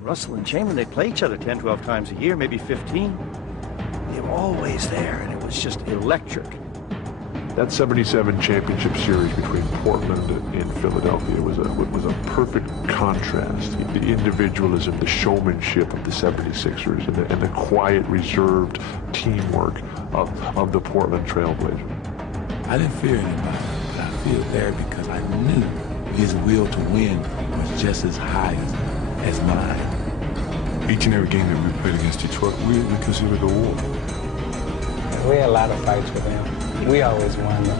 Russell and Chamberlain, they play each other 10, 12 times a year, maybe 15. They were always there, and it was just electric. That 77 championship series between Portland and Philadelphia was a perfect contrast. The individualism, the showmanship of the 76ers, and the quiet, reserved teamwork of the Portland Trailblazers. I didn't fear anybody, but I feared Larry because I knew his will to win was just as high as mine. Each and every game that we played against Detroit, we considered a war. We had a lot of fights with them. We always won them.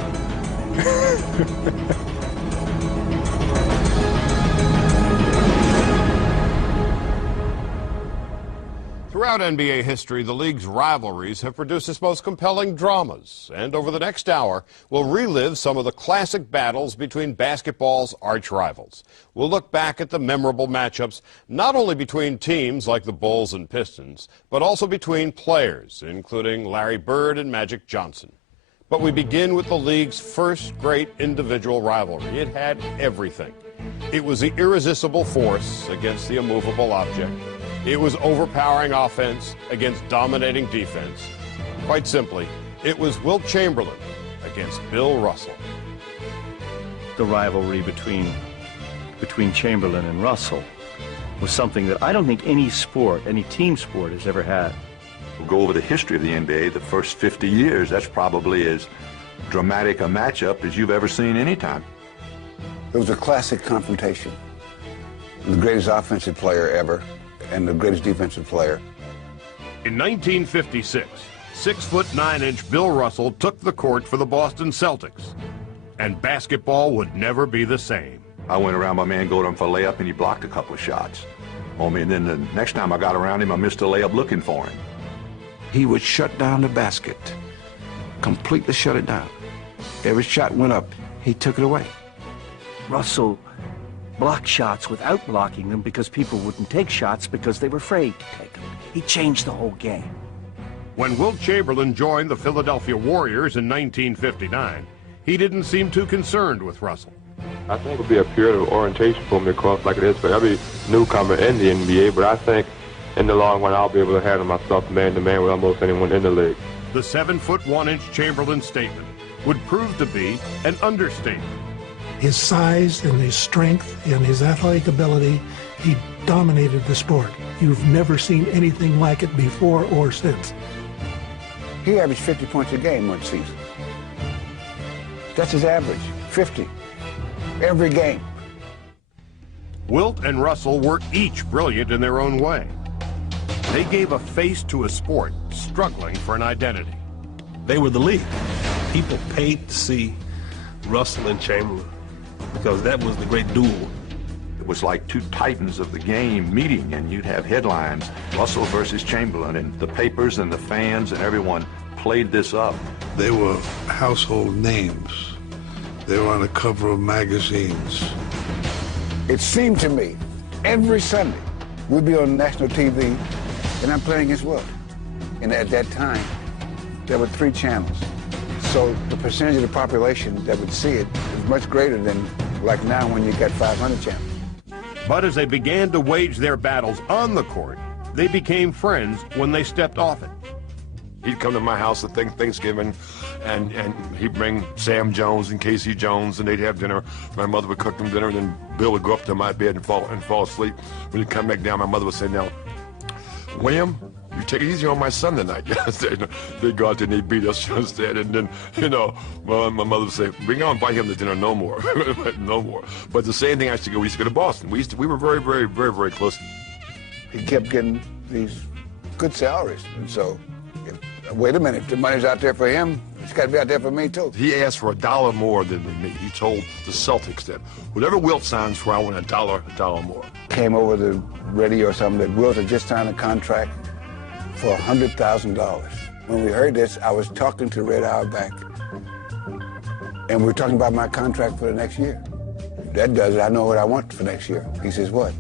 Throughout NBA history, the league's rivalries have produced its most compelling dramas. And over the next hour, we'll relive some of the classic battles between basketball's arch rivals. We'll look back at the memorable matchups, not only between teams like the Bulls and Pistons, but also between players, including Larry Bird and Magic Johnson. But we begin with the league's first great individual rivalry. It had everything. It was the irresistible force against the immovable object. It was overpowering offense against dominating defense. Quite simply, it was Wilt Chamberlain against Bill Russell. The rivalry between Chamberlain and Russell was something that I don't think any sport, any team sport, has ever had. We'll go over the history of the NBA, the first 50 years. That's probably as dramatic a matchup as you've ever seen any time. It was a classic confrontation. The greatest offensive player ever and the greatest defensive player. In 1956, 6'9" Bill Russell took the court for the Boston Celtics, and basketball would never be the same. I went around my man, go to him for a layup, and he blocked a couple of shots on me. And then the next time I got around him, I missed a layup looking for him. He would shut down the basket, completely shut it down. Every shot went up, he took it away. Russell blocked shots without blocking them because people wouldn't take shots because they were afraid to take them. He changed the whole game. When Wilt Chamberlain joined the Philadelphia Warriors in 1959, he didn't seem too concerned with Russell. I think it would be a period of orientation for me, of course, like it is for every newcomer in the NBA, but I think in the long run I'll be able to handle myself man-to-man with almost anyone in the league. The 7'1" Chamberlain statement would prove to be an understatement. His size and his strength and his athletic ability, he dominated the sport. You've never seen anything like it before or since. He averaged 50 points a game one season. That's his average, 50, every game. Wilt and Russell were each brilliant in their own way. They gave a face to a sport struggling for an identity. They were the league. People paid to see Russell and Chamberlain because that was the great duel. It was like two titans of the game meeting, and you'd have headlines, Russell versus Chamberlain, and the papers and the fans and everyone played this up. They were household names. They were on the cover of magazines. It seemed to me, every Sunday, we'd be on national TV, and I'm playing against Wilt. And at that time, there were 3 channels. So the percentage of the population that would see it is much greater than like now when you got 500 channels. But as they began to wage their battles on the court, they became friends when they stepped off it. He'd come to my house at Thanksgiving, and he'd bring Sam Jones and Casey Jones, and they'd have dinner. My mother would cook them dinner, and then Bill would go up to my bed and fall asleep. When he'd come back down, my mother would say, "Now, William, you take it easy on my son tonight." They'd go out there and they'd beat us, instead. And then, well, my mother would say, "Bring on, invite him to dinner, no more." No more. But the same thing, we used to go to Boston. We were very, very, very, very close. He kept getting these good salaries. And so, wait a minute, if the money's out there for him, it's got to be out there for me, too. He asked for $1 more than me. He told the Celtics that whatever Wilt signs for, I want $1 more. Came over the radio or something that Wilt had just signed a contract for $100,000. When we heard this, I was talking to Red Auerbach, and we were talking about my contract for the next year. That does it. I know what I want for next year. He says, "What?"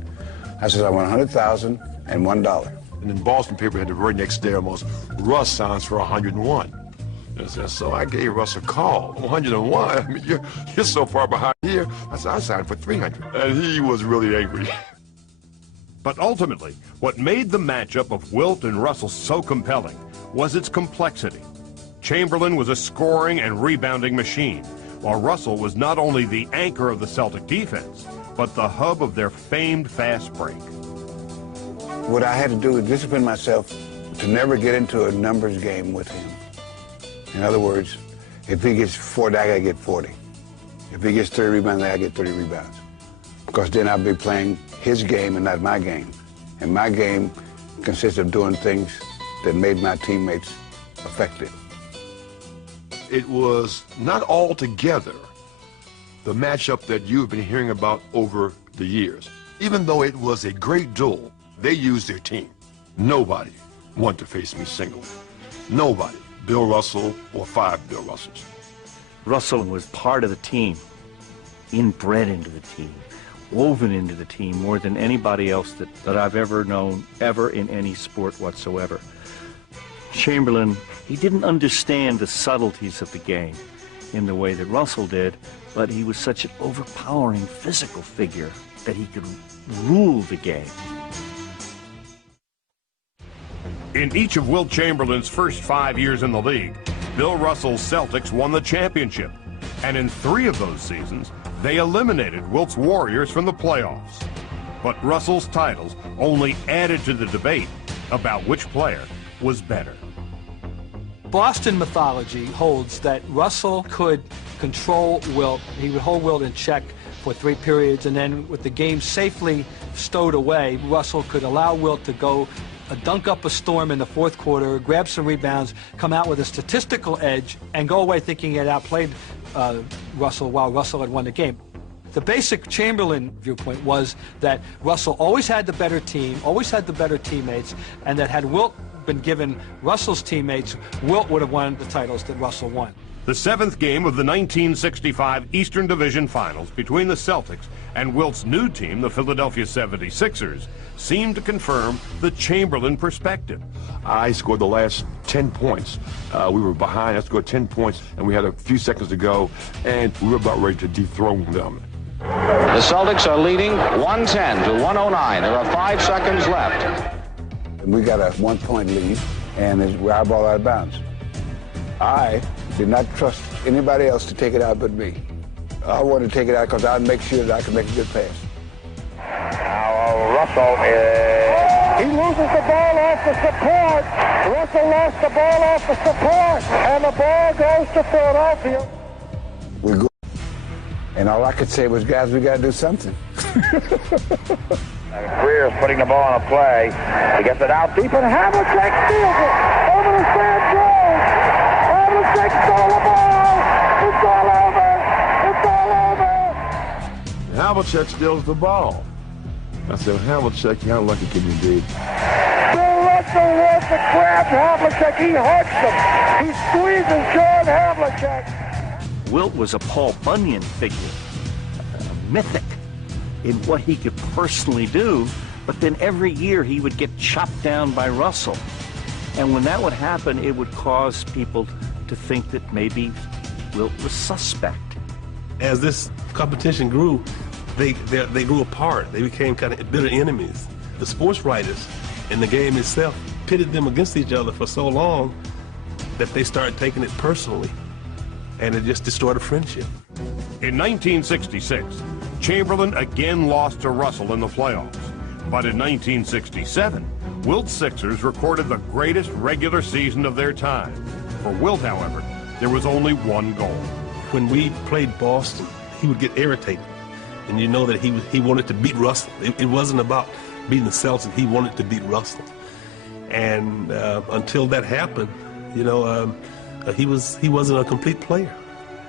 I says, "I want $100,000 and $1." And then Boston paper had the very next day almost, Russ signs for 101. And so I gave Russ a call, 101. I mean, you're so far behind here. I said, I signed for 300. And he was really angry. But ultimately, what made the matchup of Wilt and Russell so compelling was its complexity. Chamberlain was a scoring and rebounding machine, while Russell was not only the anchor of the Celtic defense, but the hub of their famed fast break. What I had to do was discipline myself to never get into a numbers game with him. In other words, if he gets 40, I gotta get 40. If he gets 30 rebounds, I get 30 rebounds. Because then I'll be playing his game and not my game. And my game consists of doing things that made my teammates effective. It was not altogether the matchup that you've been hearing about over the years. Even though it was a great duel, they used their team. Nobody wanted to face me single. Nobody. Bill Russell or 5 Bill Russells. Russell was part of the team, inbred into the team, woven into the team more than anybody else that I've ever known, ever in any sport whatsoever. Chamberlain, he didn't understand the subtleties of the game in the way that Russell did, but he was such an overpowering physical figure that he could rule the game. In each of Wilt Chamberlain's first 5 years in the league, Bill Russell's Celtics won the championship. And in 3 of those seasons, they eliminated Wilt's Warriors from the playoffs. But Russell's titles only added to the debate about which player was better. Boston mythology holds that Russell could control Wilt. He would hold Wilt in check for 3 periods, and then with the game safely stowed away, Russell could allow Wilt to go dunk up a storm in the 4th quarter, grab some rebounds, come out with a statistical edge, and go away thinking he had outplayed Russell while Russell had won the game. The basic Chamberlain viewpoint was that Russell always had the better team, always had the better teammates, and that had Wilt been given Russell's teammates, Wilt would have won the titles that Russell won. The 7th game of the 1965 Eastern Division Finals between the Celtics and Wilt's new team, the Philadelphia 76ers, seemed to confirm the Chamberlain perspective. I scored the last 10 points. We were behind. I scored 10 points, and we had a few seconds to go, and we were about ready to dethrone them. The Celtics are leading 110 to 109. There are 5 seconds left. And we got a 1-point lead, and we eyeball out of bounds. I did not trust anybody else to take it out but me. I wanted to take it out because I'd make sure that I could make a good pass. Now Russell he loses the ball off the support. Russell lost the ball off the support, and the ball goes to Philadelphia. We go, and all I could say was, guys, we got to do something. Greer is putting the ball on a play. He gets it out deep, and Havlicek steals it over to Sam Jones. Havlicek stole the ball. It's all over. It's all over. Havlicek steals the ball. I said, Havlicek, how lucky can you be? Bill Russell wants to grab Havlicek. He hugs him. He squeezes John Havlicek. Wilt was a Paul Bunyan figure, mythic in what he could personally do, but then every year he would get chopped down by Russell. And when that would happen, it would cause people to think that maybe Wilt was suspect. As this competition grew, they grew apart. They became kind of bitter enemies. The sports writers and the game itself pitted them against each other for so long that they started taking it personally, and it just destroyed a friendship. In 1966, Chamberlain again lost to Russell in the playoffs. But in 1967, Wilt's Sixers recorded the greatest regular season of their time. For Wilt, however, there was only one goal. When we played Boston, he would get irritated. And you know that he wanted to beat Russell. It wasn't about beating the Celtics. He wanted to beat Russell. And until that happened, you know, he wasn't a complete player.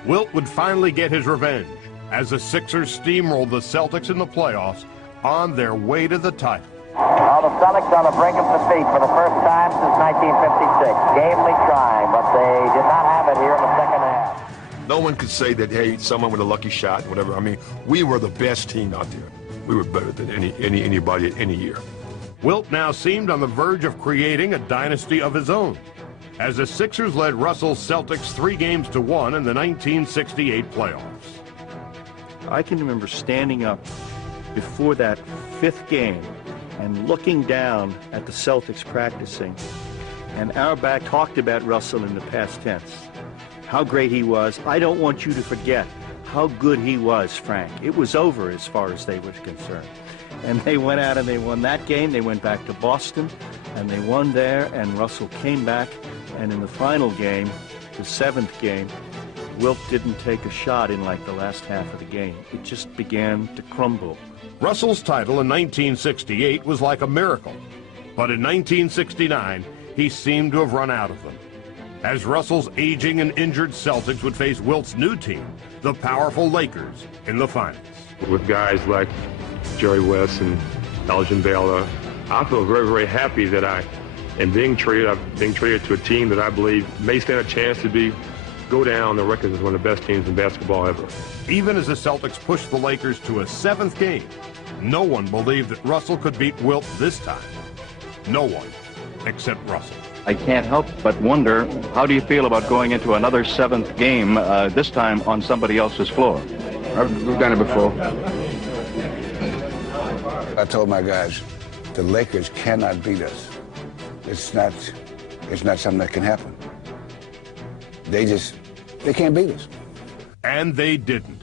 Wilt would finally get his revenge as the Sixers steamrolled the Celtics in the playoffs on their way to the title. Now the Celtics on the brink of defeat for the first time since 1956. Gamely trying, but they did not have it here in the second half. No one could say that, hey, someone with a lucky shot, whatever. I mean, we were the best team out there. We were better than anybody any year. Wilt now seemed on the verge of creating a dynasty of his own, as the Sixers led Russell's Celtics 3-1 in the 1968 playoffs. I can remember standing up before that 5th game and looking down at the Celtics practicing, and Auerbach talked about Russell in the past tense, how great he was. I don't want you to forget how good he was, Frank. It was over as far as they were concerned. And they went out and they won that game. They went back to Boston, and they won there, and Russell came back, and in the final game, the 7th game, Wilt didn't take a shot in like the last half of the game. It just began to crumble. Russell's title in 1968 was like a miracle, but in 1969, he seemed to have run out of them. As Russell's aging and injured Celtics would face Wilt's new team, the powerful Lakers, in the finals. With guys like Jerry West and Elgin Baylor, I feel very, very happy that I'm being traded to a team that I believe may stand a chance to go down the record as one of the best teams in basketball ever. Even as the Celtics pushed the Lakers to a 7th game, no one believed that Russell could beat Wilt this time. No one, except Russell. I can't help but wonder, how do you feel about going into another 7th game, this time on somebody else's floor? We've done it before. I told my guys, the Lakers cannot beat us. It's not something that can happen. They can't beat us. And they didn't.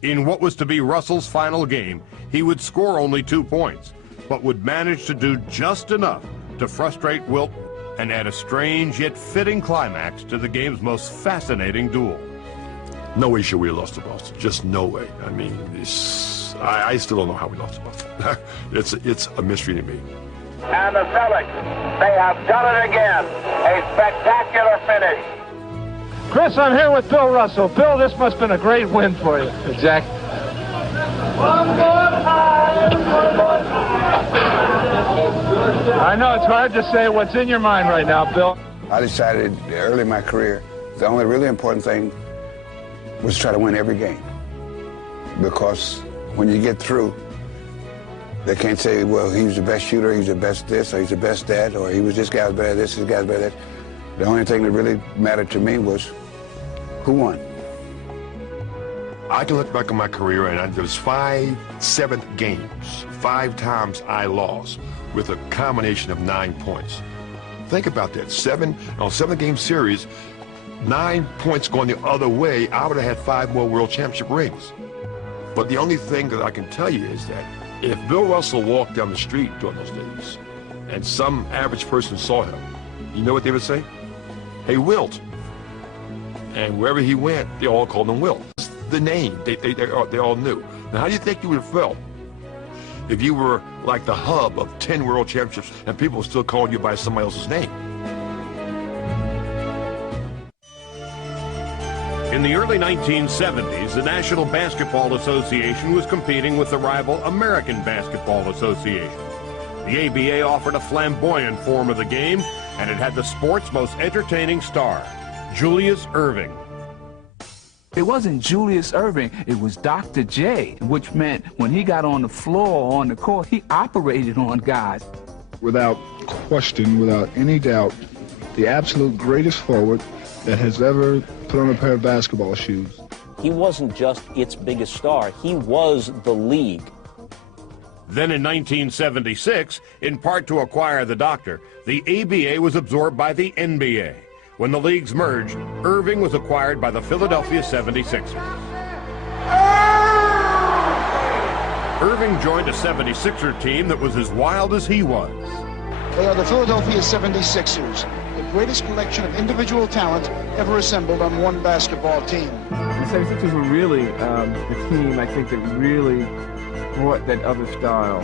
In what was to be Russell's final game, he would score only 2 points, but would manage to do just enough to frustrate Wilt and add a strange yet fitting climax to the game's most fascinating duel. No way should we have lost to Boston. Just no way. I mean, I still don't know how we lost to Boston. It's a mystery to me. And the Celtics, they have done it again. A spectacular finish. Chris, I'm here with Bill Russell. Bill, this must have been a great win for you. Jack. One more time. I know it's hard to say what's in your mind right now, Bill. I decided early in my career, the only really important thing was to try to win every game. Because when you get through, they can't say, well, he was the best shooter, he was the best this, or he's the best that, or he was this guy was better at this, this guy was better at that. The only thing that really mattered to me was who won. I can look back on my career, and there was 5 7th games. 5 times I lost with a combination of 9 points. Think about that. 7-game series, 9 points going the other way, I would have had 5 more world championship rings. But the only thing that I can tell you is that if Bill Russell walked down the street during those days and some average person saw him, you know what they would say? Hey, Wilt. And wherever he went, they all called him Wilt. The name, they all knew. Now, how do you think you would have felt if you were like the hub of 10 world championships and people were still calling you by somebody else's name? In the early 1970s, the National Basketball Association was competing with the rival American Basketball Association. The ABA offered a flamboyant form of the game, and it had the sport's most entertaining star, Julius Erving. It wasn't Julius Erving, it was Dr. J, which meant when he got on the floor, on the court, he operated on guys. Without question, without any doubt, the absolute greatest forward that has ever put on a pair of basketball shoes. He wasn't just its biggest star, he was the league. Then in 1976, in part to acquire the doctor, the ABA was absorbed by the NBA. When the leagues merged, Erving was acquired by the Philadelphia 76ers. Erving joined a 76er team that was as wild as he was. They are the Philadelphia 76ers, the greatest collection of individual talent ever assembled on one basketball team. The 76ers were really the team, I think, that really brought that other style,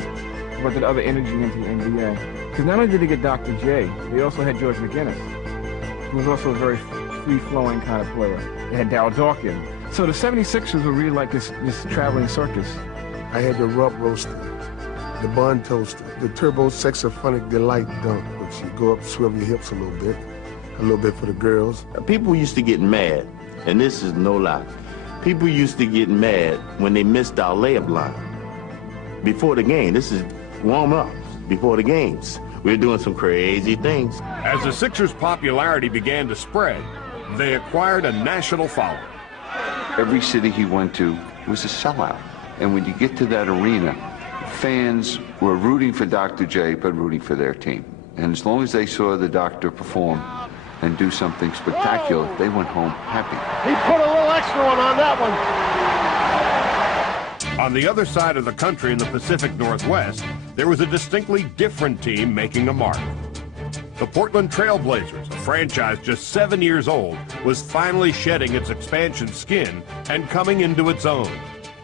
brought that other energy into the NBA. Because not only did they get Dr. J, they also had George McGinnis, who was also a very free-flowing kind of player. They had Darryl Dawkins. So the 76ers were really like this traveling circus. I had the rub roaster, the bun toaster, the turbo sexophonic delight dunk, which you go up, swivel your hips a little bit for the girls. People used to get mad, and this is no lie. People used to get mad when they missed our layup line. Before the game, this is warm-ups, before the games. We were doing some crazy things. As the Sixers' popularity began to spread, they acquired a national following. Every city he went to was a sellout. And when you get to that arena, fans were rooting for Dr. J, but rooting for their team. And as long as they saw the doctor perform and do something spectacular, they went home happy. He put a little extra one on that one. On the other side of the country in the Pacific Northwest, there was a distinctly different team making a mark. The Portland Trail Blazers, a franchise just 7 years old, was finally shedding its expansion skin and coming into its own.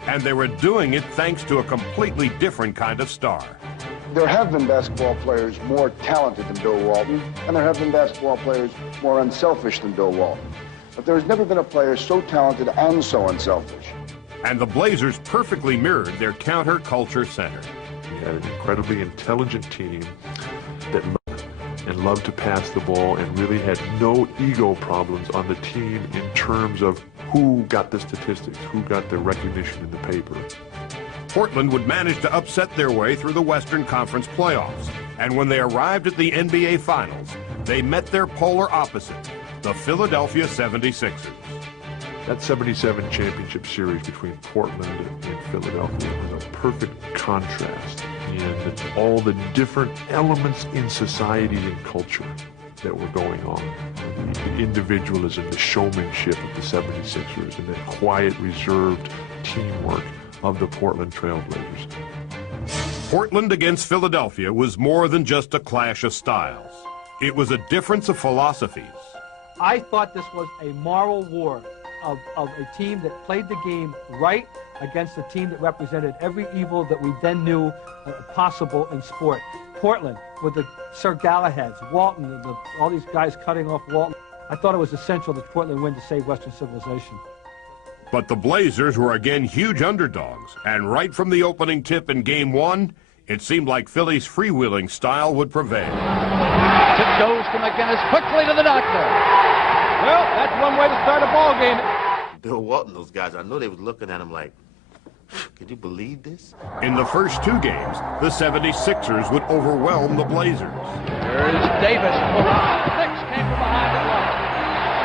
And they were doing it thanks to a completely different kind of star. There have been basketball players more talented than Bill Walton, and there have been basketball players more unselfish than Bill Walton. But there's never been a player so talented and so unselfish. And the Blazers perfectly mirrored their counter-culture center. We had an incredibly intelligent team that loved to pass the ball and really had no ego problems on the team in terms of who got the statistics, who got the recognition in the paper. Portland would manage to upset their way through the Western Conference playoffs, and when they arrived at the NBA Finals, they met their polar opposite, the Philadelphia 76ers. That 77 championship series between Portland and Philadelphia was a perfect contrast in all the different elements in society and culture that were going on. The individualism, the showmanship of the 76ers, and the quiet, reserved teamwork of the Portland Trail Blazers. Portland against Philadelphia was more than just a clash of styles. It was a difference of philosophies. I thought this was a moral war of a team that played the game right against a team that represented every evil that we then knew possible in sport. Portland, with the Sir Galahads, Walton, all these guys cutting off Walton. I thought it was essential that Portland win to save Western civilization. But the Blazers were again huge underdogs, and right from the opening tip in Game 1, it seemed like Philly's freewheeling style would prevail. Tip goes to McGinnis, quickly to the doctor. Well, that's one way to start a ball game. Bill Walton, those guys, I know they was looking at him like, could you believe this? In the first two games, the 76ers would overwhelm the Blazers. There is Davis. Six came from behind the block.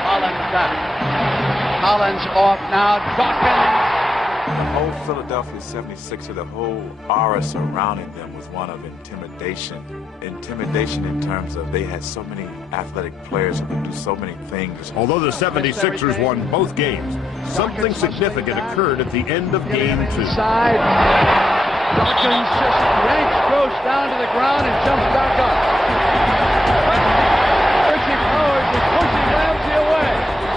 Collins back. Collins off now. Dawkins. The whole Philadelphia 76er, the whole aura surrounding them was one of intimidation. Intimidation in terms of they had so many athletic players who could do so many things. Although the 76ers won both games, something significant occurred at the end of Game 2. Side. Dawkins just yanks Gross down to the ground and jumps back up. Richie Powers is pushing Ramsey away.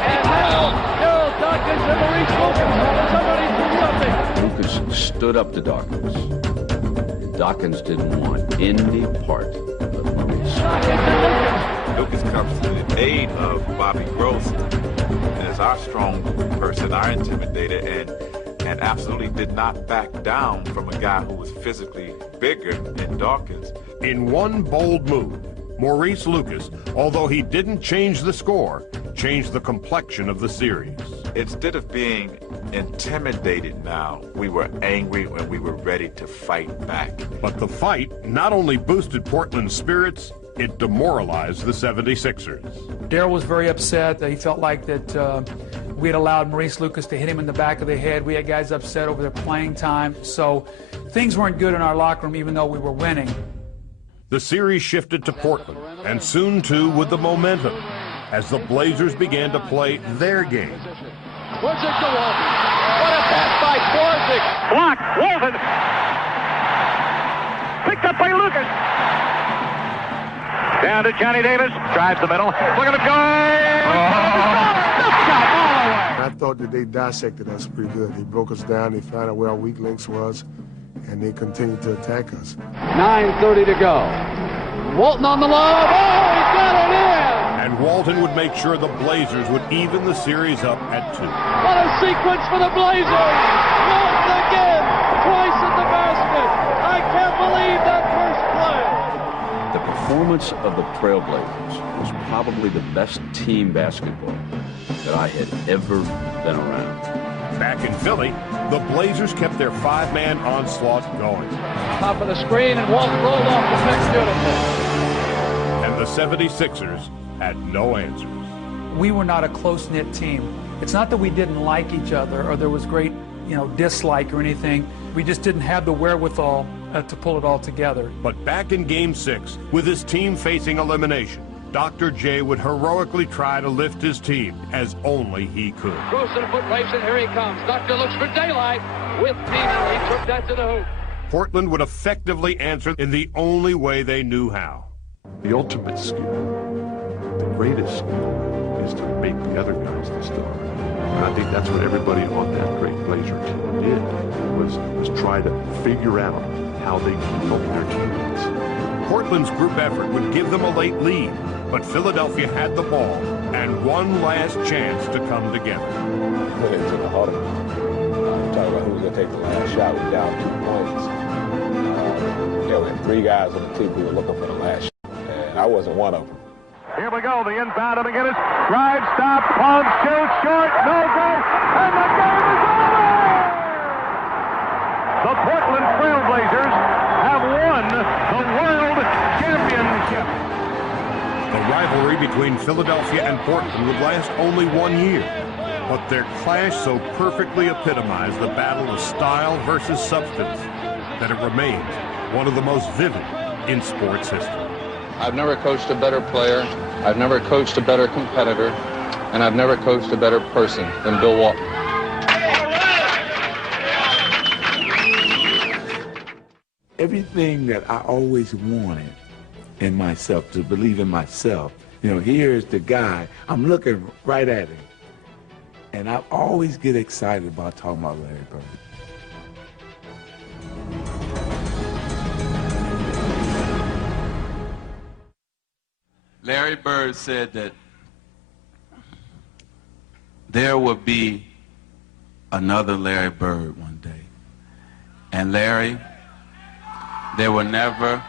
And now Harold Dawkins and Maurice Wilkins. Somebody do something. Lucas stood up to Dawkins. Dawkins didn't want any part of Maurice. Lucas comes to the aid of Bobby Gross as our strong person, our intimidator, and absolutely did not back down from a guy who was physically bigger than Dawkins. In one bold move, Maurice Lucas, although he didn't change the score, changed the complexion of the series. Instead of being intimidated now, we were angry and we were ready to fight back. But the fight not only boosted Portland's spirits, it demoralized the 76ers. Darryl was very upset. He felt like that we had allowed Maurice Lucas to hit him in the back of the head. We had guys upset over their playing time. So things weren't good in our locker room, even though we were winning. The series shifted to Portland, and soon too would the momentum, as the Blazers began to play their game. Where's it to Walton? What a pass by Borzik. Block, Walton. Picked up by Lucas. Down to Johnny Davis. Drives the middle. Look at the guy. I thought that they dissected us pretty good. They broke us down. They found out where our weak links was, and they continued to attack us. 9:30 to go. Walton on the lob. Oh, he got it in. And Walton would make sure the Blazers would even the series up at 2. What a sequence for the Blazers! Walton again, twice in the basket. I can't believe that first play. The performance of the Trailblazers was probably the best team basketball that I had ever been around. Back in Philly, the Blazers kept their 5-man onslaught going. Top of the screen, and Walton rolled off the pick beautifully. And the 76ers had no answers. We were not a close-knit team. It's not that we didn't like each other or there was great, dislike or anything. We just didn't have the wherewithal to pull it all together. But back in Game 6, with his team facing elimination, Dr. J would heroically try to lift his team as only he could. Wilson foot race, and here he comes. Doctor looks for daylight with Tina. He took that to the hoop. Portland would effectively answer in the only way they knew how. The ultimate skill, the greatest skill, is to make the other guys the star. And I think that's what everybody on that great Blazer team did, was try to figure out how they could help their teammates. Portland's group effort would give them a late lead, but Philadelphia had the ball and one last chance to come together. Put it into the huddle. Talking about who's going to take the last shot. We're down 2 points. There were 3 guys on the team who were looking for the last shot, and I wasn't one of them. Here we go, the inbound of McGinnis. Drive, stop, pump, shoot, short, no good, and the game is over! The Portland Trailblazers have won the World Championship. The rivalry between Philadelphia and Portland would last only 1 year, but their clash so perfectly epitomized the battle of style versus substance that it remains one of the most vivid in sports history. I've never coached a better player, I've never coached a better competitor, and I've never coached a better person than Bill Walton. Everything that I always wanted in myself, to believe in myself, here's the guy, I'm looking right at him. And I always get excited about talking about Larry Bird. Larry Bird said that there will be another Larry Bird one day. And Larry, there will never,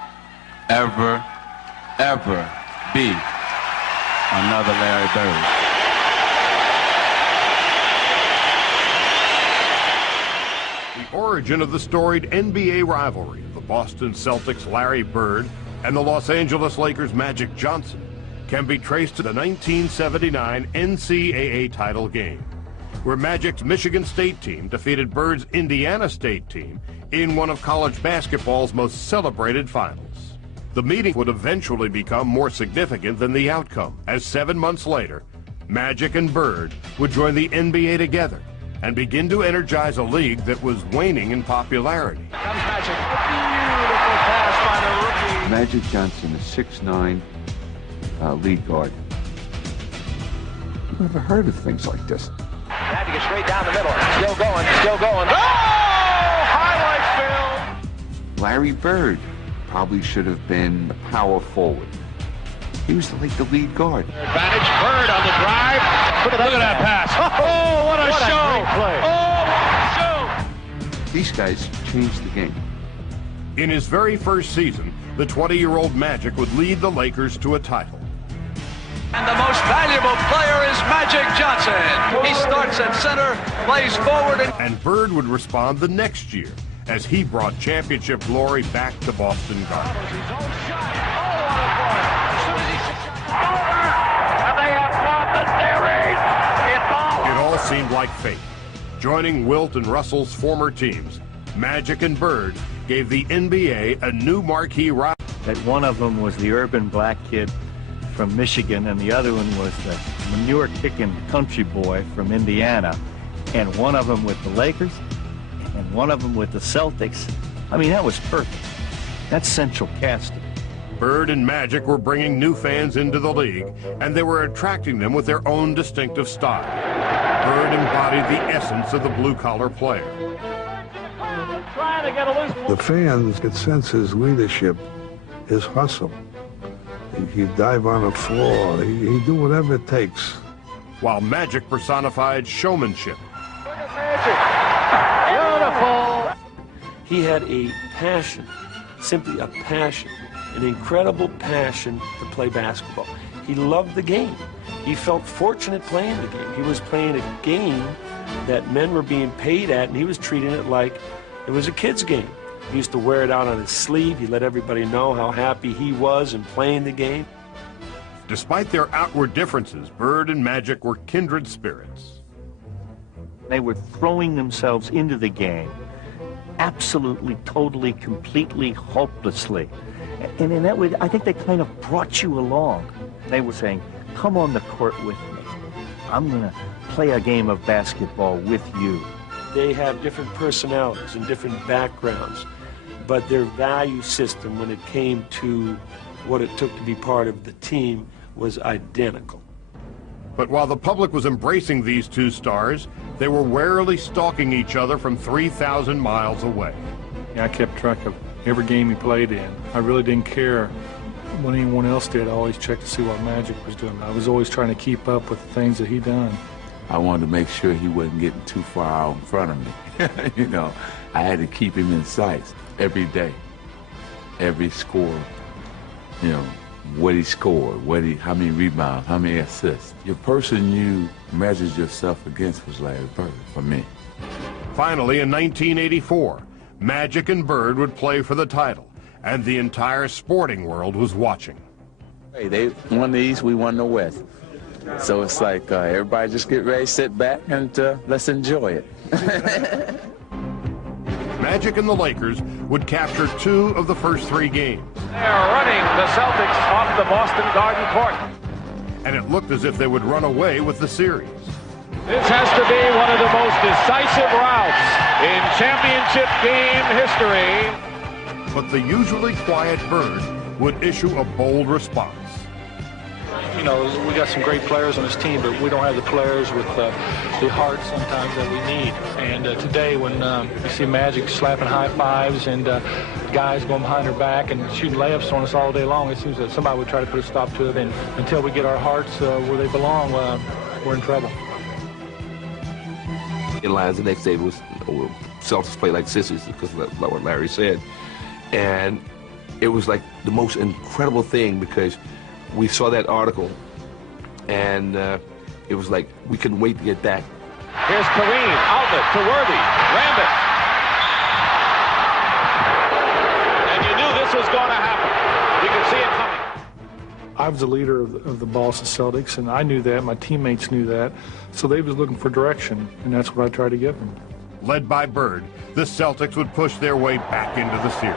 ever, ever be another Larry Bird. The origin of the storied NBA rivalry of the Boston Celtics' Larry Bird and the Los Angeles Lakers' Magic Johnson can be traced to the 1979 NCAA title game, where Magic's Michigan State team defeated Bird's Indiana State team in one of college basketball's most celebrated finals. The meeting would eventually become more significant than the outcome, as 7 months later, Magic and Bird would join the NBA together and begin to energize a league that was waning in popularity. Comes Magic. A beautiful pass by the rookie. Magic Johnson, a 6'9" lead guard. I've never heard of things like this. Magic is straight down the middle. Still going, still going. Oh! Highlight film! Larry Bird probably should have been a power forward. He was like the lead guard. Advantage, Bird on the drive. Look at that pass. Oh, what a show! Oh, what a show! These guys changed the game. In his very first season, the 20-year-old Magic would lead the Lakers to a title. And the most valuable player is Magic Johnson. He starts at center, plays forward, and Bird would respond the next year as he brought championship glory back to Boston Garden. It all seemed like fate. Joining Wilt and Russell's former teams, Magic and Bird gave the NBA a new marquee rival. That one of them was the urban black kid from Michigan, and the other one was the manure-kicking country boy from Indiana, and one of them with the Lakers, and one of them with the Celtics. I mean, that was perfect. That's central casting. Bird and Magic were bringing new fans into the league, and they were attracting them with their own distinctive style. Bird embodied the essence of the blue-collar player. The fans could sense his leadership, his hustle. He'd dive on the floor. He'd do whatever it takes. While Magic personified showmanship. Beautiful! He had a passion, simply a passion, an incredible passion to play basketball. He loved the game. He felt fortunate playing the game. He was playing a game that men were being paid at, and he was treating it like it was a kid's game. He used to wear it out on his sleeve. He let everybody know how happy he was in playing the game. Despite their outward differences, Bird and Magic were kindred spirits. They were throwing themselves into the game absolutely, totally, completely, hopelessly. And in that way, I think they kind of brought you along. They were saying, come on the court with me. I'm going to play a game of basketball with you. They have different personalities and different backgrounds, but their value system when it came to what it took to be part of the team was identical. But while the public was embracing these two stars, they were warily stalking each other from 3,000 miles away. I kept track of every game he played in. I really didn't care what anyone else did. I always checked to see what Magic was doing. I was always trying to keep up with the things that he done. I wanted to make sure he wasn't getting too far out in front of me. You know, I had to keep him in sight every day, every score, you know, what he scored, how many rebounds, how many assists. Your person you measured yourself against was Larry Bird, for me. Finally, in 1984, Magic and Bird would play for the title, and the entire sporting world was watching. Hey, they won the East, we won the West. So it's like everybody just get ready, sit back, and let's enjoy it. Magic and the Lakers would capture 2 of the first 3 games. They're running the Celtics off the Boston Garden court. And it looked as if they would run away with the series. This has to be one of the most decisive routes in championship game history. But the usually quiet Bird would issue a bold response. You know, we got some great players on this team, but we don't have the players with the heart sometimes that we need. And today, when you see Magic slapping high fives and guys going behind their back and shooting layups on us all day long, it seems that somebody would try to put a stop to it. And until we get our hearts where they belong, we're in trouble. In lines the next day was Celtics play like sissies, because like what Larry said. And it was like the most incredible thing, because we saw that article, and it was like we couldn't wait to get back. Here's Kareem, outlet to Worthy, Rambit. And you knew this was going to happen. You could see it coming. I was the leader of the Boston Celtics, and I knew that. My teammates knew that. So they was looking for direction, and that's what I tried to give them. Led by Bird, the Celtics would push their way back into the series.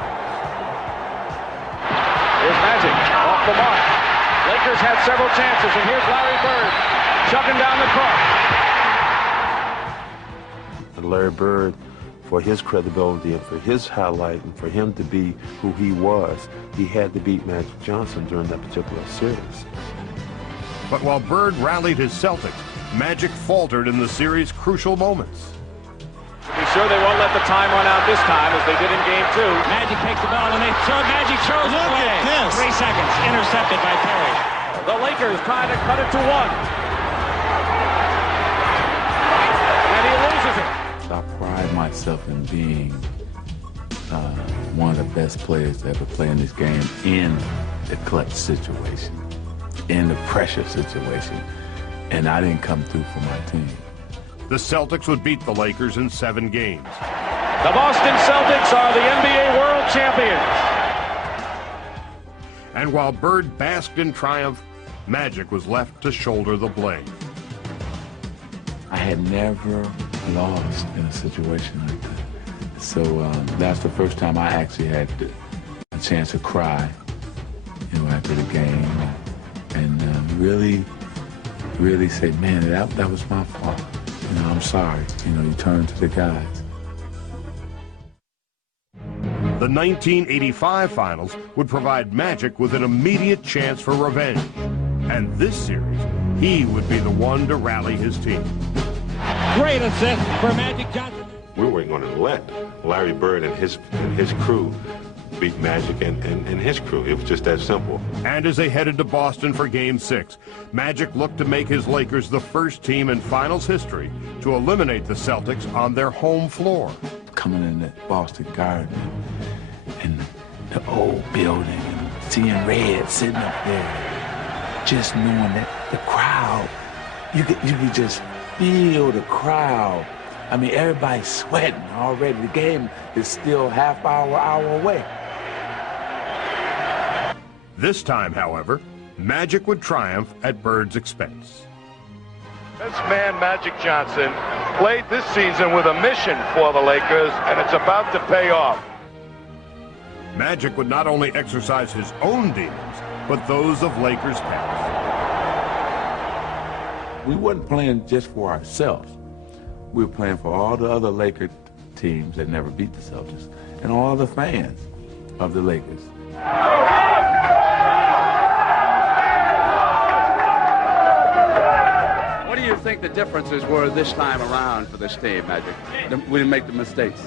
Here's Magic, off the mark. Lakers had several chances, and here's Larry Bird chugging down the court. And Larry Bird, for his credibility and for his highlight and for him to be who he was, he had to beat Magic Johnson during that particular series. But while Bird rallied his Celtics, Magic faltered in the series' crucial moments. Be sure they won't let the time run out this time, as they did in Game 2. Magic takes the ball, and Magic throws it away. 3 seconds, intercepted by Perry. The Lakers trying to cut it to 1. And he loses it. I pride myself in being one of the best players to ever play in this game in the clutch situation, in the pressure situation, and I didn't come through for my team. The Celtics would beat the Lakers in 7 games. The Boston Celtics are the NBA World Champions. And while Bird basked in triumph, Magic was left to shoulder the blame. I had never lost in a situation like that. So that's the first time I actually had a chance to cry, you know, after the game, and really say, man, that was my fault. You know, I'm sorry. You know, you turn to the guys. The 1985 finals would provide Magic with an immediate chance for revenge. And this series, he would be the one to rally his team. Great assist for Magic Johnson. We weren't going to let Larry Bird and his crew beat Magic and his crew. It was just that simple. And as they headed to Boston for Game 6, Magic looked to make his Lakers the first team in finals history to eliminate the Celtics on their home floor. Coming in the Boston Garden and the old building and seeing Red sitting up there, just knowing that the crowd, you could just feel the crowd. I mean, everybody's sweating already. The game is still half hour away. This time, however, Magic would triumph at Bird's expense. This man, Magic Johnson, played this season with a mission for the Lakers, and it's about to pay off. Magic would not only exercise his own demons, but those of Lakers fans. We wasn't playing just for ourselves. We were playing for all the other Laker teams that never beat the Celtics, and all the fans of the Lakers. What do you think the differences were this time around for this team, Magic? We didn't make the mistakes.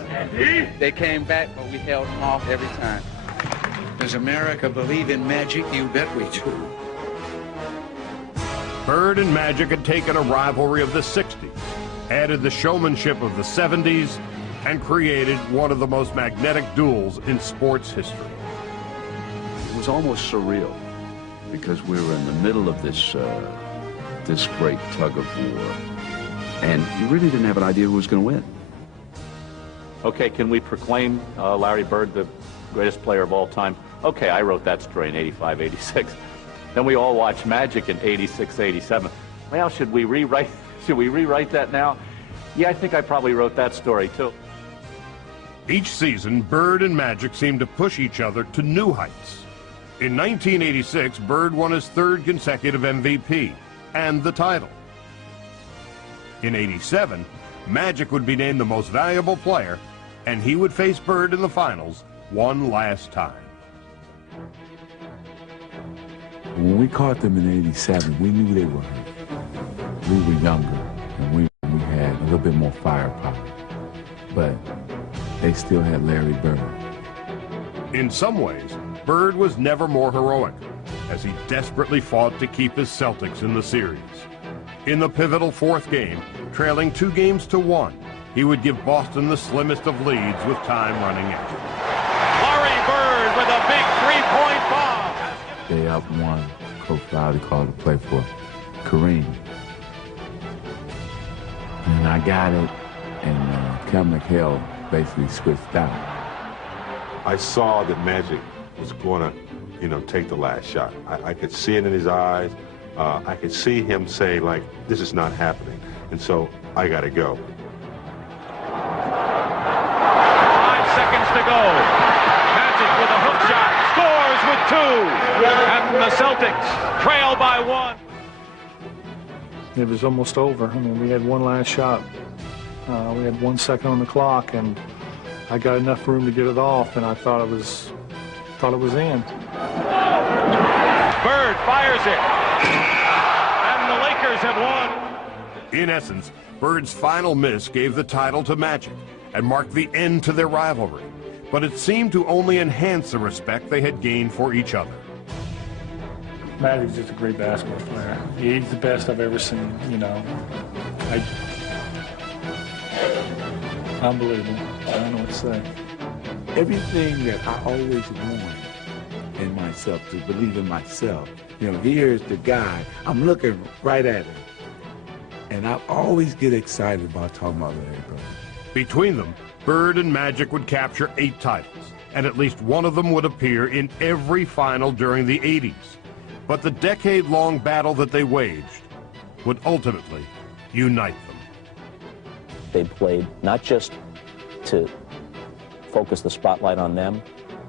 They came back, but we held them off every time. Does America believe in magic? You bet we do. Bird and Magic had taken a rivalry of the 60s, added the showmanship of the 70s, and created one of the most magnetic duels in sports history. It was almost surreal because we were in the middle of this this great tug of war, and you really didn't have an idea who was going to win. Okay, can we proclaim Larry Bird the greatest player of all time? Okay, I wrote that story in 85, 86. Then we all watched Magic in 86, 87. Well, should we rewrite that now? Yeah, I think I probably wrote that story too. Each season, Bird and Magic seemed to push each other to new heights. In 1986, Bird won his third consecutive MVP and the title. In 87, Magic would be named the most valuable player, and he would face Bird in the finals one last time. When we caught them in '87, we knew they were hurt. We were younger, and we had a little bit more firepower. But they still had Larry Bird. In some ways, Bird was never more heroic, as he desperately fought to keep his Celtics in the series. In the pivotal fourth game, trailing 2-1, he would give Boston the slimmest of leads with time running out. Larry Bird with a big three-point bomb. They up one. Coach Rowdy called to play for Kareem. And I got it, and Kevin McHale basically switched out. I saw that Magic was going to, take the last shot. I could see it in his eyes. I could see him say, like, this is not happening. And so I got to go. 5 seconds to go. Magic with a hook shot. Scores with 2. And the Celtics trail by 1. It was almost over. I mean, we had one last shot. We had 1 second on the clock, and I got enough room to get it off, and I thought it was in. Bird fires it, and the Lakers have won. In essence, Bird's final miss gave the title to Magic and marked the end to their rivalry. But it seemed to only enhance the respect they had gained for each other. Magic's just a great basketball player. He's the best I've ever seen, Unbelievable. I don't know what to say. Everything that I always wanted in myself, to believe in myself, here's the guy, I'm looking right at him. And I always get excited about talking about Larry Bird. Between them, Bird and Magic would capture 8 titles, and at least one of them would appear in every final during the 80s. But the decade-long battle that they waged would ultimately unite them. They played not just to focus the spotlight on them,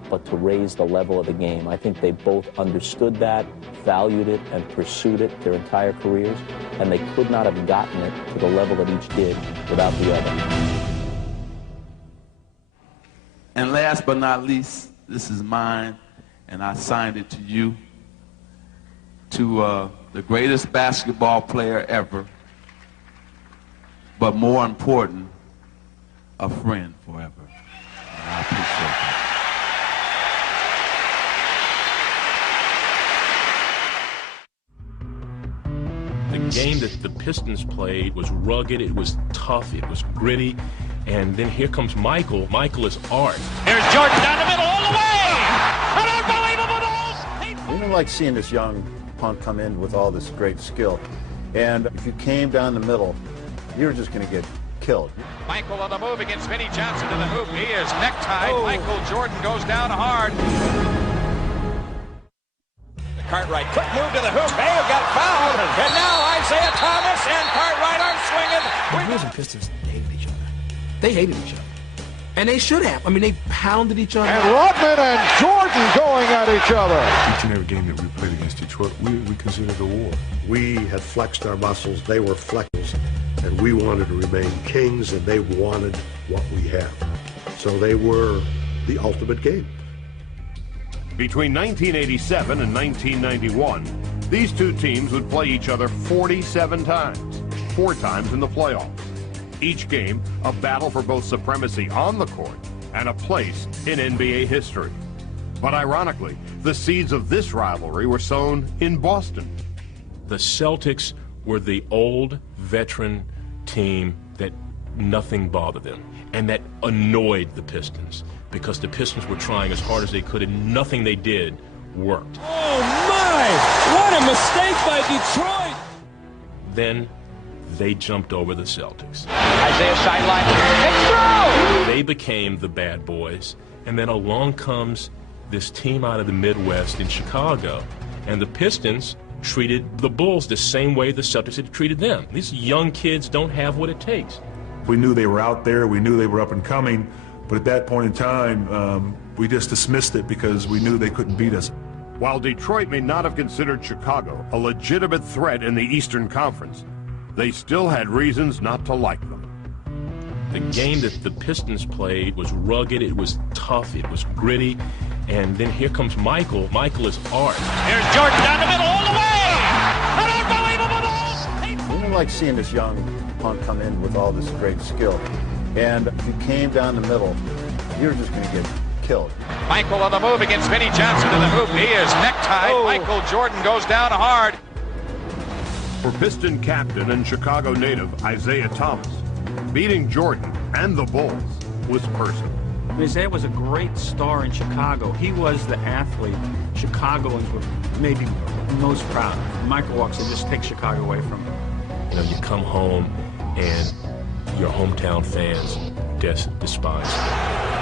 but to raise the level of the game. I think they both understood that, valued it, and pursued it their entire careers, and they could not have gotten it to the level that each did without the other. And last but not least, this is mine, and I signed it to you, to the greatest basketball player ever, but more important, a friend forever. And I appreciate that. The game that the Pistons played was rugged, it was tough, it was gritty, and then here comes Michael. Michael is art. Here's Jordan down the middle, all the way! An unbelievable goal! We didn't like seeing this young punk come in with all this great skill. And if you came down the middle, you were just going to get killed. Michael on the move against Vinnie Johnson to the hoop. He is necktied. Oh. Michael Jordan goes down hard. Cartwright, quick move to the hoop. Mayo got fouled. And now Isaiah Thomas and Cartwright Brewers and Pistons hated each other. They hated each other. And they should have. I mean, they pounded each other. And Rodman and Jordan going at each other. Each and every game that we played against Detroit, we considered a war. We had flexed our muscles, they were flexed, and we wanted to remain kings, and they wanted what we have. So they were the ultimate game. Between 1987 and 1991, these two teams would play each other 47 times, 4 times in the playoffs. Each game, a battle for both supremacy on the court and a place in NBA history. But ironically, the seeds of this rivalry were sown in Boston. The Celtics were the old veteran team that nothing bothered them and that annoyed the Pistons because the Pistons were trying as hard as they could and nothing they did worked. Oh my! What a mistake by Detroit! Then they jumped over the Celtics. Isaiah sideline. It's through! They became the bad boys, and then along comes this team out of the Midwest in Chicago, and the Pistons treated the Bulls the same way the Celtics had treated them. These young kids don't have what it takes. We knew they were out there, we knew they were up and coming, but at that point in time, we just dismissed it because we knew they couldn't beat us. While Detroit may not have considered Chicago a legitimate threat in the Eastern Conference, they still had reasons not to like them. The game that the Pistons played was rugged, it was tough, it was gritty, and then here comes Michael. Michael is art. Here's Jordan down the middle all the way! An unbelievable ball! We didn't like seeing this young punk come in with all this great skill. And if you came down the middle, you were just going to get killed. Michael on the move against Vinnie Johnson in the hoop. He is necktied. Oh. Michael Jordan goes down hard. For Piston captain and Chicago native Isaiah Thomas, beating Jordan and the Bulls was personal. Isaiah was a great star in Chicago. He was the athlete Chicagoans were maybe most proud of. Michael walks and just takes Chicago away from him. You know, you come home and your hometown fans despise you.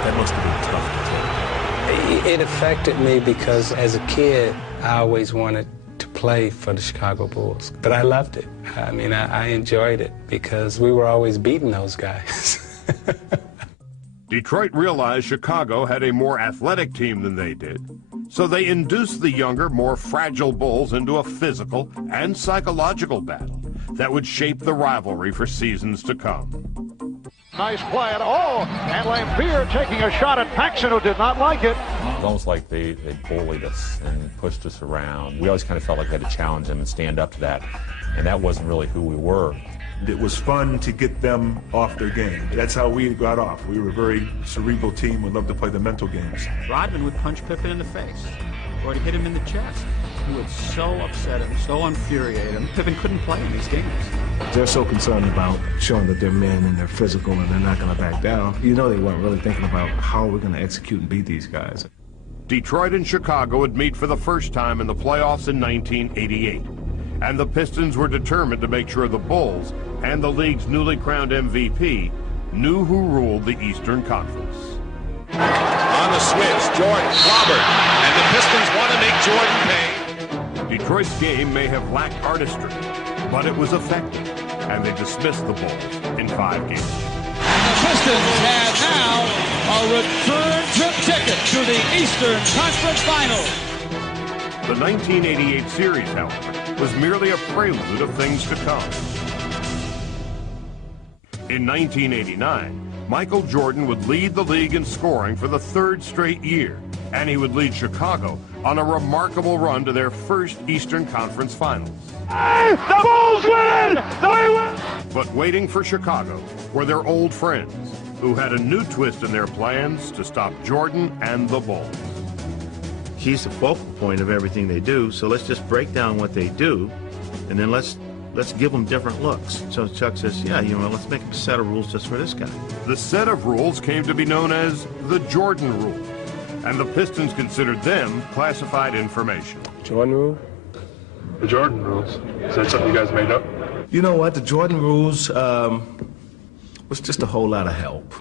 That must have been tough to take. It affected me because as a kid, I always wanted to play for the Chicago Bulls. But I loved it. I mean, I enjoyed it because we were always beating those guys. Detroit realized Chicago had a more athletic team than they did, so they induced the younger, more fragile Bulls into a physical and psychological battle that would shape the rivalry for seasons to come. Nice play. And Lampier taking a shot at Paxson, who did not like it. It was almost like they bullied us and pushed us around. We always kind of felt like we had to challenge them and stand up to that, and that wasn't really who we were. It was fun to get them off their game. That's how we got off. We were a very cerebral team. We loved to play the mental games. Rodman would punch Pippen in the face or he'd hit him in the chest. He would so upset him, so infuriate him. Pippen couldn't play in these games. They're so concerned about showing that they're men and they're physical and they're not going to back down. You know, they weren't really thinking about how we're going to execute and beat these guys. Detroit and Chicago would meet for the first time in the playoffs in 1988. And the Pistons were determined to make sure the Bulls and the league's newly crowned MVP knew who ruled the Eastern Conference. On the switch, Jordan clobbered, and the Pistons want to make Jordan pay. Detroit's game may have lacked artistry, but it was effective, and they dismissed the Bulls in 5 games. And the Pistons have now a return trip ticket to the Eastern Conference Finals. The 1988 series, however, was merely a prelude of things to come. In 1989, Michael Jordan would lead the league in scoring for the 3rd straight year, and he would lead Chicago on a remarkable run to their first Eastern Conference Finals. Hey, the Bulls win! They win! But waiting for Chicago were their old friends, who had a new twist in their plans to stop Jordan and the Bulls. He's the focal point of everything they do, so let's just break down what they do, and then let's give them different looks. So Chuck says, yeah, you know, let's make a set of rules just for this guy. The set of rules came to be known as the Jordan Rule, and the Pistons considered them classified information. Jordan Rule? The Jordan rules. Is that something you guys made up? You know what? The Jordan Rules was just a whole lot of help.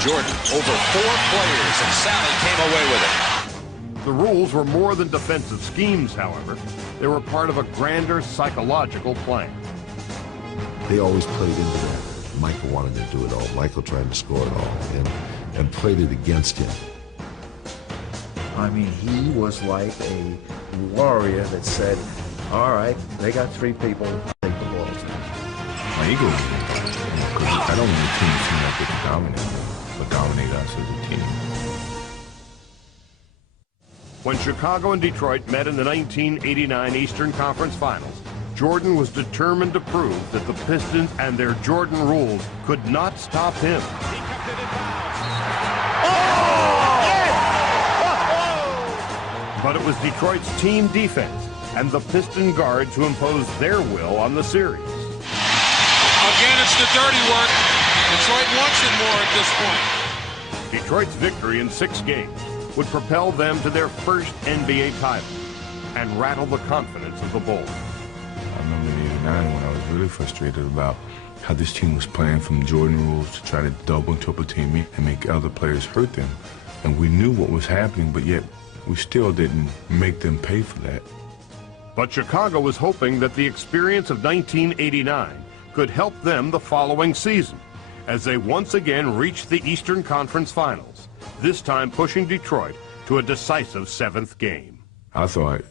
Jordan over 4 players, and Sally came away with it. The rules were more than defensive schemes, however. They were part of a grander psychological plan. they always played into that. Michael wanted to do it all. Michael tried to score it all and played it against him. I mean, he was like a warrior that said, all right, they got 3 people, take the balls. My ego was in, because I don't want a team to seem like they can dominate, but dominate us as a team. When Chicago and Detroit met in the 1989 Eastern Conference Finals, Jordan was determined to prove that the Pistons and their Jordan rules could not stop him. But it was Detroit's team defense and the Piston guards who imposed their will on the series. Again, it's the dirty work. Detroit wants it more at this point. Detroit's victory in 6 games would propel them to their first NBA title and rattle the confidence of the Bulls. I remember in '89 when I was really frustrated about how this team was playing from Jordan rules to try to double and triple team me and make other players hurt them. And we knew what was happening, but yet we still didn't make them pay for that. But Chicago was hoping that the experience of 1989 could help them the following season as they once again reached the Eastern Conference Finals, this time pushing Detroit to a decisive 7th game. I thought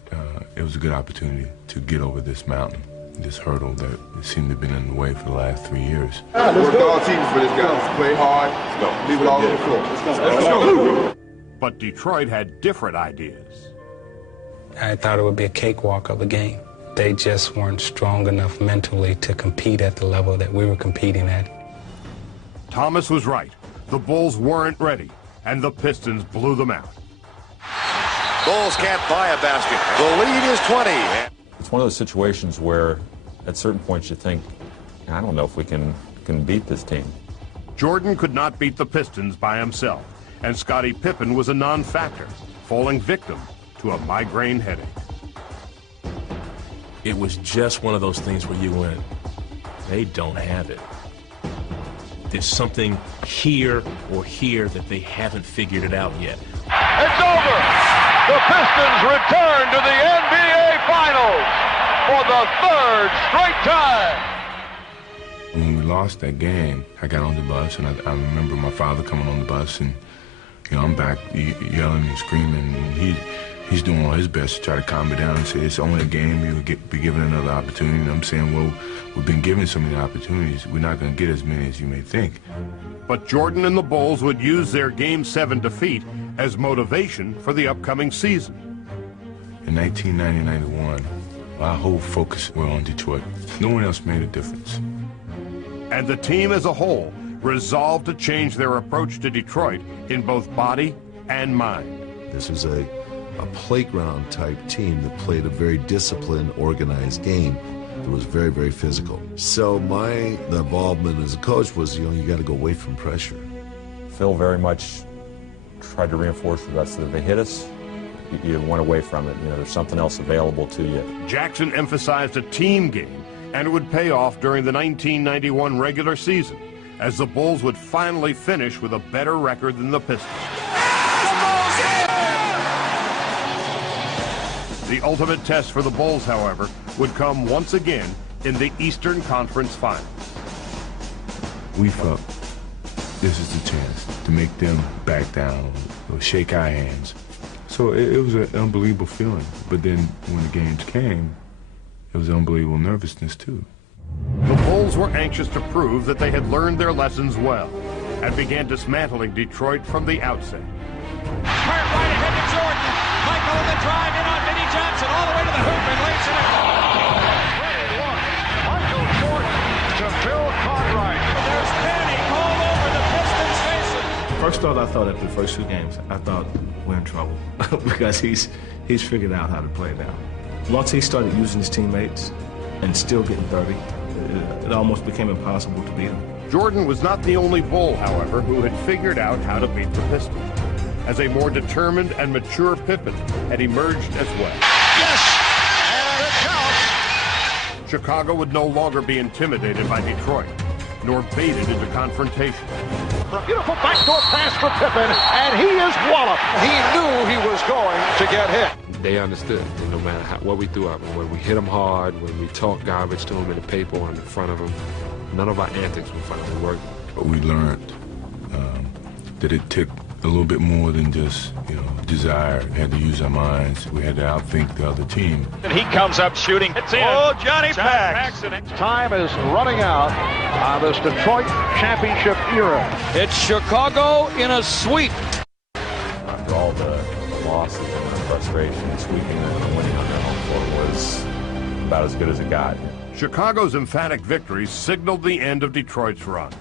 it was a good opportunity to get over this mountain, this hurdle that seemed to have been in the way for the last 3 years. Work all teams for this guy. Play hard. Leave it all on the floor. Let's go. But Detroit had different ideas. I thought it would be a cakewalk of a game. They just weren't strong enough mentally to compete at the level that we were competing at. Thomas was right. The Bulls weren't ready, and the Pistons blew them out. Bulls can't buy a basket. The lead is 20. It's one of those situations where at certain points you think, I don't know if we can beat this team. Jordan could not beat the Pistons by himself, and Scottie Pippen was a non-factor, falling victim to a migraine headache. It was just one of those things where you went, they don't have it. There's something here or here that they haven't figured it out yet. It's over. The Pistons return to the NBA Finals for the 3rd straight time. When we lost that game, I got on the bus, and I remember my father coming on the bus, and I'm back yelling and screaming, and he's doing all his best to try to calm me down and say, it's only a game, you'll be given another opportunity. And I'm saying, well, we've been given so many opportunities, we're not going to get as many as you may think. But Jordan and the Bulls would use their Game 7 defeat as motivation for the upcoming season. In 1990-91, our whole focus was on Detroit. No one else made a difference. And the team as a whole resolved to change their approach to Detroit in both body and mind. This was a playground type team that played a very disciplined, organized game that was very, very physical. So the involvement as a coach was, you got to go away from pressure. Phil very much tried to reinforce with us that if they hit us, you went away from it. There's something else available to you. Jackson emphasized a team game, and it would pay off during the 1991 regular season, as the Bulls would finally finish with a better record than the Pistons. The ultimate test for the Bulls, however, would come once again in the Eastern Conference Finals. We felt this is the chance to make them back down or shake our hands. So it was an unbelievable feeling. But then when the games came, it was unbelievable nervousness too. The Bulls were anxious to prove that they had learned their lessons well and began dismantling Detroit from the outset. Hart right ahead to Jordan. Michael in the drive in on Vinnie Johnson all the way to the hoop and lays it in. Michael Jordan to Bill Cartwright. There's panic all over the Pistons' faces. First thought I thought after the first 2 games, I thought we're in trouble because he's figured out how to play now. Once he started using his teammates and still getting dirty, it almost became impossible to beat him. Jordan was not the only Bull, however, who had figured out how to beat the Pistons, as a more determined and mature Pippen had emerged as well. Yes! And it counts! Chicago would no longer be intimidated by Detroit, nor baited into confrontation. A beautiful backdoor pass for Pippen, and he is walloped. He knew he was going to get hit. They understood, and no matter what we threw out, when we hit them hard, when we talked garbage to them in the paper or in front of them, none of our antics were finally working. We learned that it took a little bit more than just, desire. We had to use our minds. We had to outthink the other team. And he comes up shooting. It's in. Oh, Johnny Paxson. Time is running out on this Detroit championship era. It's Chicago in a sweep. After all the losses and the frustration, sweeping and winning on their home floor was about as good as it got. Chicago's emphatic victory signaled the end of Detroit's run.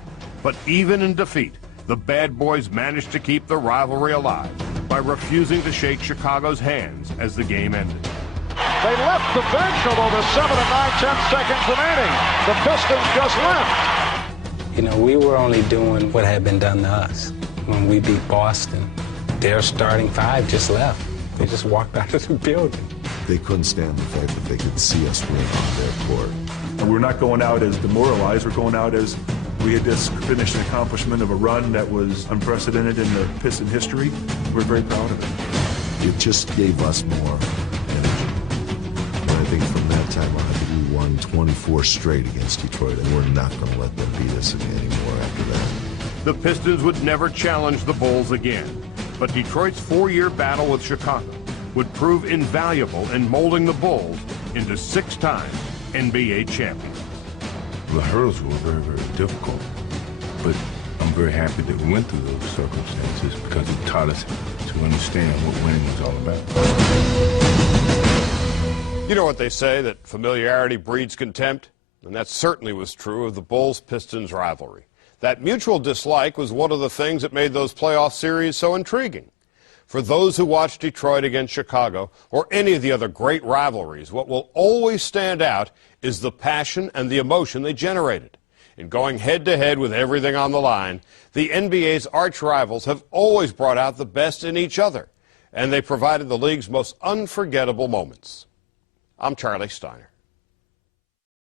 But even in defeat, the Bad Boys managed to keep the rivalry alive by refusing to shake Chicago's hands as the game ended. They left the bench, although there's 7 and 9 10 seconds remaining. The Pistons just left. We were only doing what had been done to us. When we beat Boston, their starting 5 just left. They just walked out of the building. They couldn't stand the fact that they could see us win on their court. And we're not going out as demoralized. We're going out as we had just finished an accomplishment of a run that was unprecedented in the Piston history. We're very proud of it. It just gave us more energy. And I think from that time on, I think we won 24 straight against Detroit, and we're not going to let them beat us anymore after that. The Pistons would never challenge the Bulls again, but Detroit's 4-year battle with Chicago would prove invaluable in molding the Bulls into 6-time NBA champions. The hurdles were very, very difficult, but I'm very happy that we went through those circumstances because it taught us to understand what winning was all about. You know what they say, that familiarity breeds contempt? And that certainly was true of the Bulls-Pistons rivalry. That mutual dislike was one of the things that made those playoff series so intriguing. For those who watch Detroit against Chicago, or any of the other great rivalries, what will always stand out is the passion and the emotion they generated. In going head-to-head with everything on the line, the NBA's arch rivals have always brought out the best in each other, and they provided the league's most unforgettable moments. I'm Charlie Steiner.